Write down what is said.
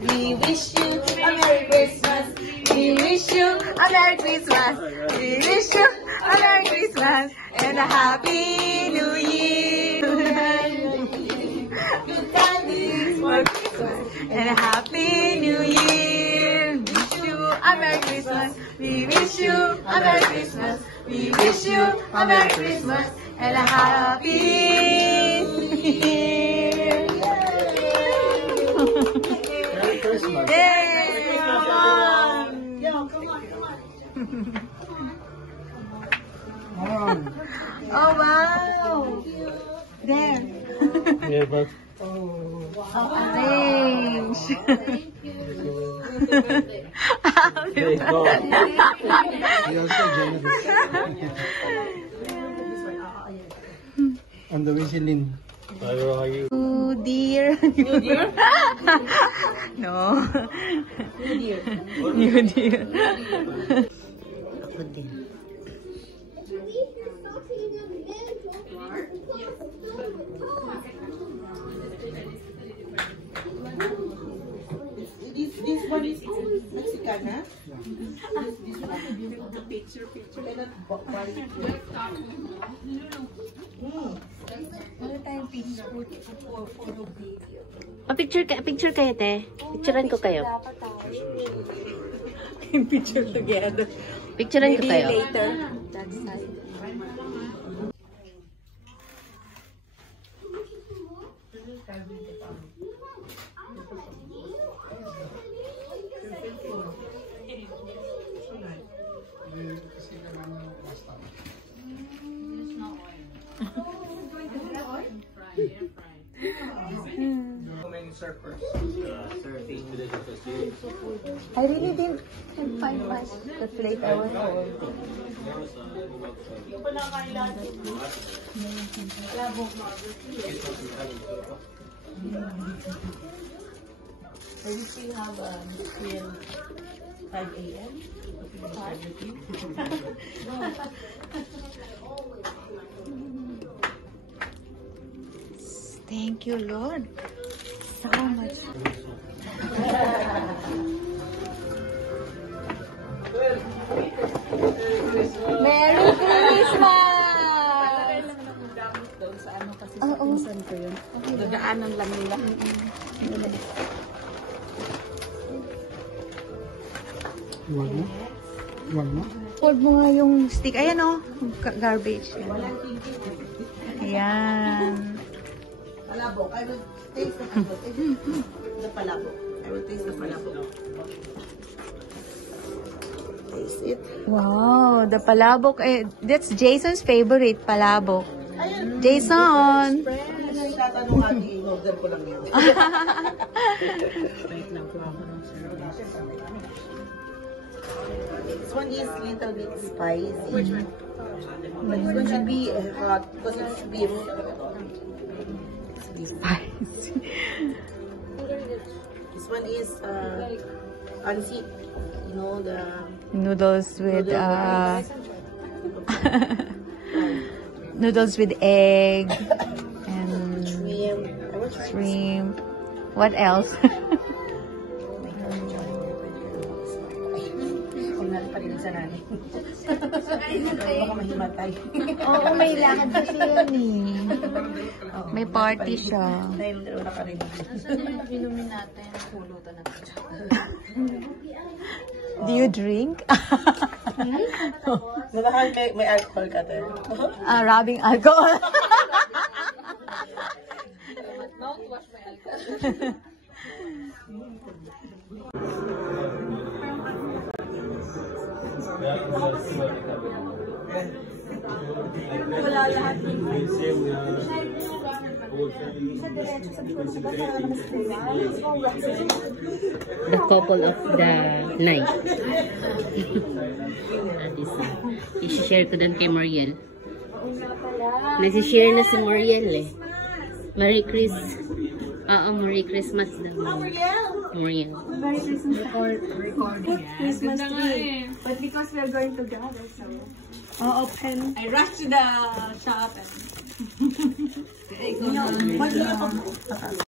We wish you a Merry Christmas. We wish you a Merry Christmas. We wish you a Merry Christmas and a Happy New Year. Good tidings for Christmas and a Happy New Year. Wish you a Merry Christmas. We wish you a Merry Christmas. We wish you a Merry Christmas and a Happy New Year. Merry Christmas. Yay! Come on. Yo, come on. Oh wow! There. Yeah, but Arrange. there you go. You're so generous. I'm the Michelin. How are you? New dear. New dear? No. New dear. New dear. Ako din. This one is Mexican, huh? This one, the picture. Picture kayo, te. Picturean ko kayo. Picture together. Picturean ko kayo. Later. That's nice. I really didn't find much the plate I was holding. We still have till 5 a.m. Thank you, Lord. So much. Merry Christmas! Oo. Dadaanan lang nila. One more? Hold mo nga yung stick. Ayan o. Garbage. Ayan. Palabok. I will taste the palabok. The palabok. I will taste the palabok. Taste it. Wow, the palabok. That's Jason's favorite, palabok. Jason! Tatanong natin, in-order ko lang yun. This one is little bit spicy. Which one? But this one should be hot because it's beef. Spicy. This one is pancit. You know the Noodles with noodles with egg and shrimp. What else? baka mahimatay. Oo, may lakad kasi yan eh. May party siya. Dahil wala ka rin. Inumin natin. Pulutan natin. Do you drink? Nabahal may alcohol ka tayo. Rubbing alcohol. Mouthwash may alcohol. Wala lahat. The couple of the night. I-share ko dun kay Moriel. Nasi-share na si Moriel eh. Merry Christmas. Merry Christmas. Moriel. Merry Christmas. Recording. Christmas tree. But because we are going to gather, so open. I rushed to the shop and what do you